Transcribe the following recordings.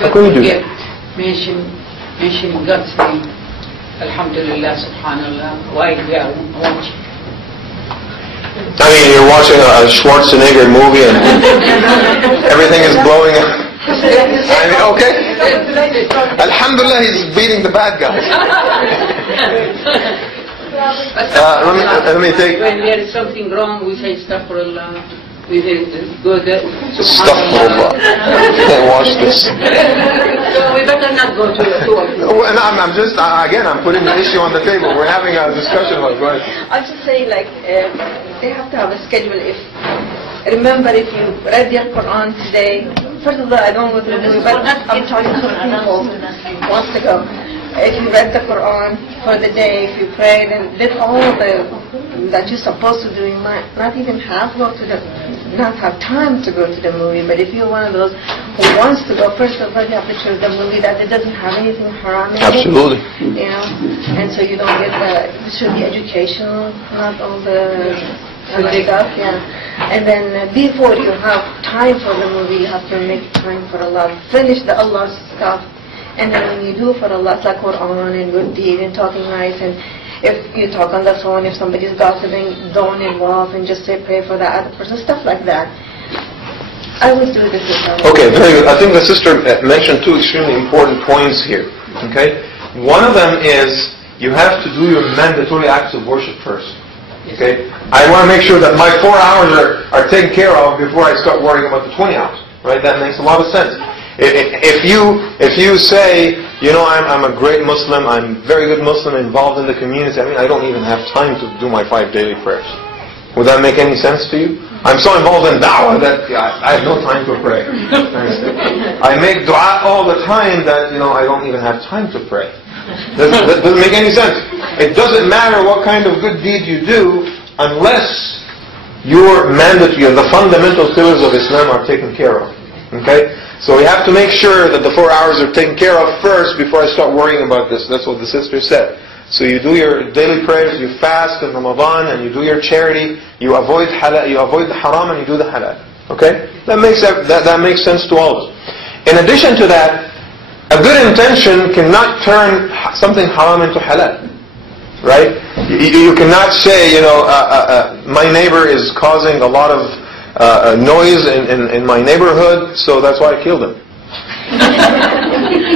How can we do that? Mention God's name. Alhamdulillah, subhanallah. Why we are watching? I mean, you're watching a Schwarzenegger movie and everything is blowing up. I mean, okay. Alhamdulillah, he's beating the bad guys. Let me take. When there is something wrong, we say astaghfirullah. We say go there. Astaghfirullah. Can't watch this. So we better not go to And I'm just again, I'm putting the issue on the table. We're having a discussion about. Go ahead. I'll just say, like, they have to have a schedule. Remember, if you read the Quran today, first of all, I don't go to the movie, but I'm talking to people who wants to go. If you read the Quran for the day, if you prayed and did all that you're supposed to do, you might not even not have time to go to the movie. But if you're one of those who wants to go, first of all, you have to choose the movie that it doesn't have anything haram in it. Absolutely. You know, and so you don't get it should be educational, not all the other stuff, yeah. And then before you have time for the movie, you have to make time for Allah. Finish the Allah stuff. And then when you do for Allah, it's like Quran and good deed and talking nice. And if you talk on the phone, if somebody's gossiping, don't involve and just say pray for the other person, stuff like that. I would do this. Okay, very good. I think the sister mentioned two extremely important points here. Okay, one of them is you have to do your mandatory acts of worship first. Okay, I want to make sure that my 4 hours are taken care of before I start worrying about the 20 hours. Right? That makes a lot of sense. If you say, you know, I'm a great Muslim, I'm a very good Muslim, involved in the community, I mean, I don't even have time to do my 5 daily prayers. Would that make any sense to you? I'm so involved in da'wah that I have no time to pray. I make dua all the time that, you know, I don't even have time to pray. That doesn't make any sense. It doesn't matter what kind of good deed you do unless your mandatory, the fundamental pillars of Islam are taken care of. Okay? So we have to make sure that the 4 hours are taken care of first before I start worrying about this. That's what the sister said. So you do your daily prayers, you fast in Ramadan, and you do your charity. You avoid halal, you avoid the haram, and you do the halal. Okay? That makes sense to all of us. In addition to that, a good intention cannot turn something haram into halal. Right? You cannot say, you know, my neighbor is causing a lot of noise in my neighborhood, so that's why I killed him.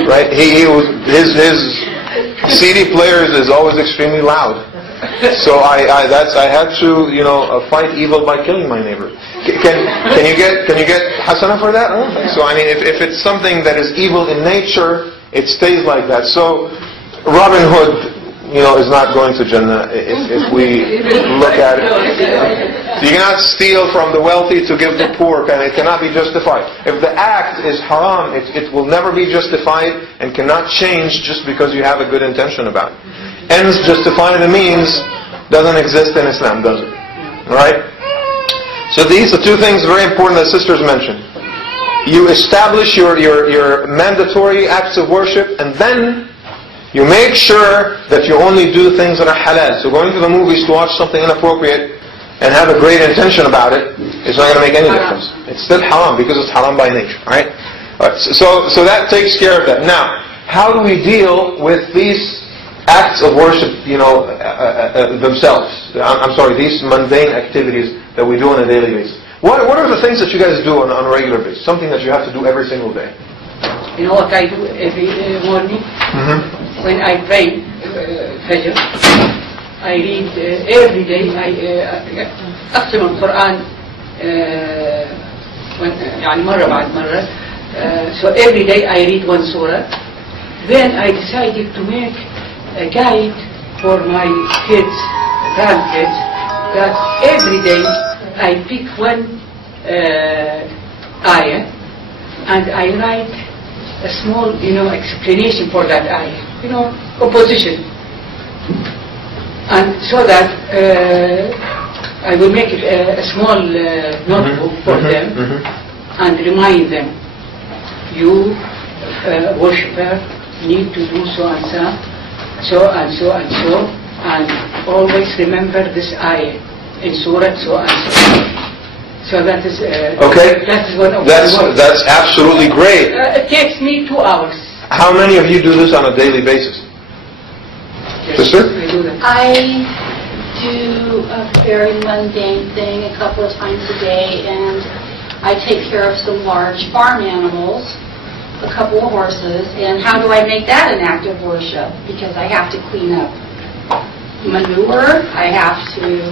Right? His CD players is always extremely loud. So I had to, you know, fight evil by killing my neighbor. Can you get hasana for that? I don't think so. I mean, if it's something that is evil in nature, it stays like that. So Robin Hood, you know, is not going to Jannah if we look at it. You cannot steal from the wealthy to give the poor, and it cannot be justified. If the act is haram, it will never be justified and cannot change just because you have a good intention about it. Ends justify the means doesn't exist in Islam, does it? Alright? So these are two things very important that sisters mentioned. You establish your mandatory acts of worship, and then you make sure that you only do things that are halal. So going to the movies to watch something inappropriate and have a great intention about it is not going to make any difference. It's still haram because it's haram by nature. Right? So that takes care of that. Now, how do we deal with these acts of worship, you know, themselves? I'm sorry, these mundane activities that we do on a daily basis. What are the things that you guys do on a regular basis? Something that you have to do every single day? You know what I do every morning? Mm-hmm. When I pray Fajr, I read every day. I أختم القرآن يعني مرة بعد مرة. So every day I read one surah. Then I decided to make a guide for my kids, grandkids, that every day I pick one ayah and I write a small, you know, explanation for that ayah. You know, opposition. And so that I will make it a small notebook for them and remind them, you worshipper need to do so and so, so and so and so, and always remember this ayah in surah so and so. So that is okay. That is one of that's absolutely great. It takes me 2 2 hours. How many of you do this on a daily basis? Yes, Sister? I do that. I do a very mundane thing a couple of times a day, and I take care of some large farm animals, a couple of horses, and how do I make that an act of worship? Because I have to clean up manure, I have to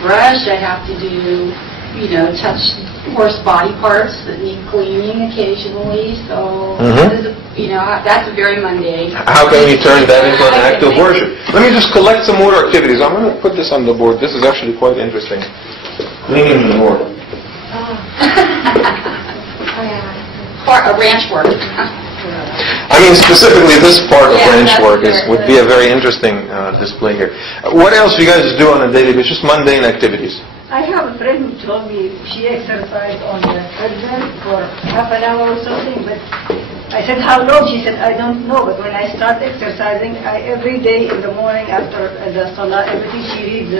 brush, I have to do, touch horse body parts that need cleaning occasionally, so that's a very mundane. How can you turn that into an act of worship? Let me just collect some more activities. I'm going to put this on the board. This is actually quite interesting. Cleaning manure. Ranch work. I mean, specifically this part of ranch work would be a very interesting display here. What else do you guys do on a daily basis? Just mundane activities. I have a friend who told me she exercised on the treadmill for half an hour or something, but I said, how long? She said, I don't know, but when I start exercising, every day in the morning after the salah, everything, she reads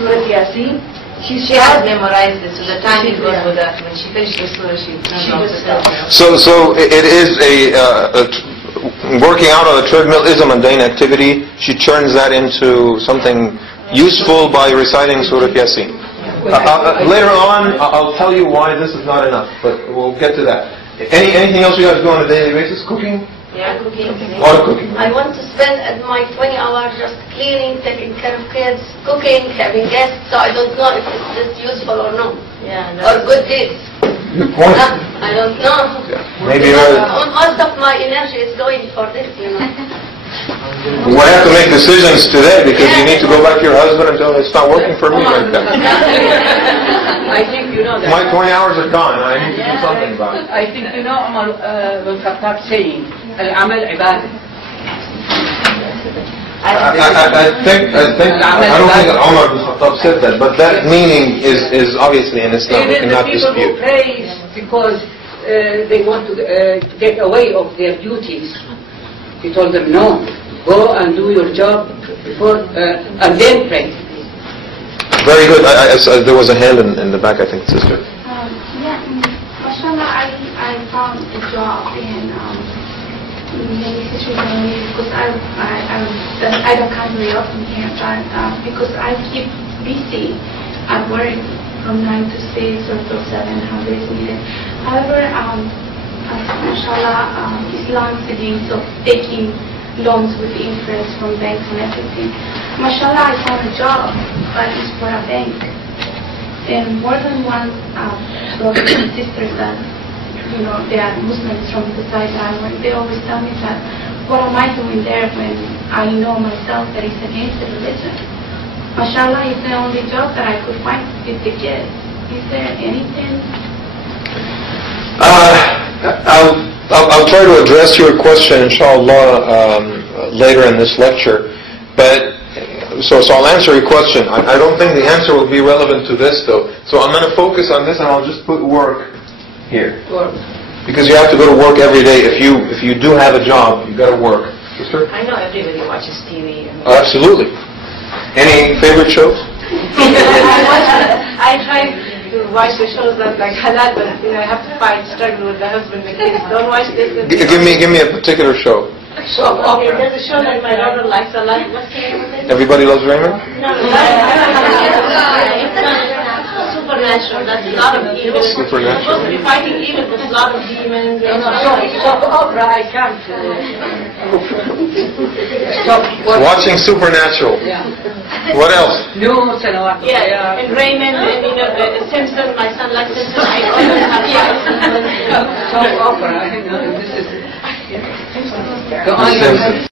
Surah Yasin. She has memorized it, so the time it goes with that. When she finishes the surah, she just stops. So it is working out on the treadmill is a mundane activity. She turns that into something useful by reciting Surah Yasin. Later on, I'll tell you why this is not enough, but we'll get to that. Anything else you guys do on a daily basis? Cooking? Yeah, cooking. A lot of cooking. I want to spend my 20 hours just cleaning, taking care of kids, cooking, having guests, so I don't know if it's useful or not. Yeah, or good deeds. Good point. I don't know. Maybe most of my energy is going for this, we have to make decisions today because you need to go back to your husband and tell him it's not working for me like that. I think you know that. My 20 hours are gone. I need to do something about it. I think you know Umar bin Khattab saying, Al-amal ibadah. I don't think Umar bin Khattab said that, but that meaning is obviously in Islam. We Even the cannot people who dispute. praise because they want to get away of their duties. He told them, no, go and do your job before and then pray. Very good. There was a hand in the back, I think, sister. Mashallah, I found a job in many situations because I don't come very often here, but because I keep busy at work from 9 to 6 or till 7, how is needed. However, mashallah, Islam is against of taking loans with interest from banks and everything. Mashallah, I found a job, but it's for a bank. And more than one brothers and sisters that, they are Muslims from the side that I work, they always tell me that, what am I doing there when I know myself that it's against the religion? Mashallah, it's the only job that I could find with the kids. Is there anything? I'll try to address your question, inshallah, later in this lecture. But so I'll answer your question. I don't think the answer will be relevant to this, though. So I'm going to focus on this, and I'll just put work here, because you have to go to work every day. If you do have a job, you got to work. Sister? I know everybody watches TV. Absolutely. Any favorite shows? I try to watch the shows that like halal, but I have to struggle with the husband and kids. Don't watch this. Give me a particular show. Okay, there's a show that my daughter likes a lot. What's the name of it? Everybody Loves Raymond? No, Supernatural. That's a lot of evil. Supernatural. You're supposed to be fighting evil. There's a lot of demons. Stop opera, I can't. Stop. Watching Supernatural. Yeah. What else? No, Salawat. Yeah, and Raymond, and Simpson. My son likes Simpson. I always have Stop opera. This is. Simpsons.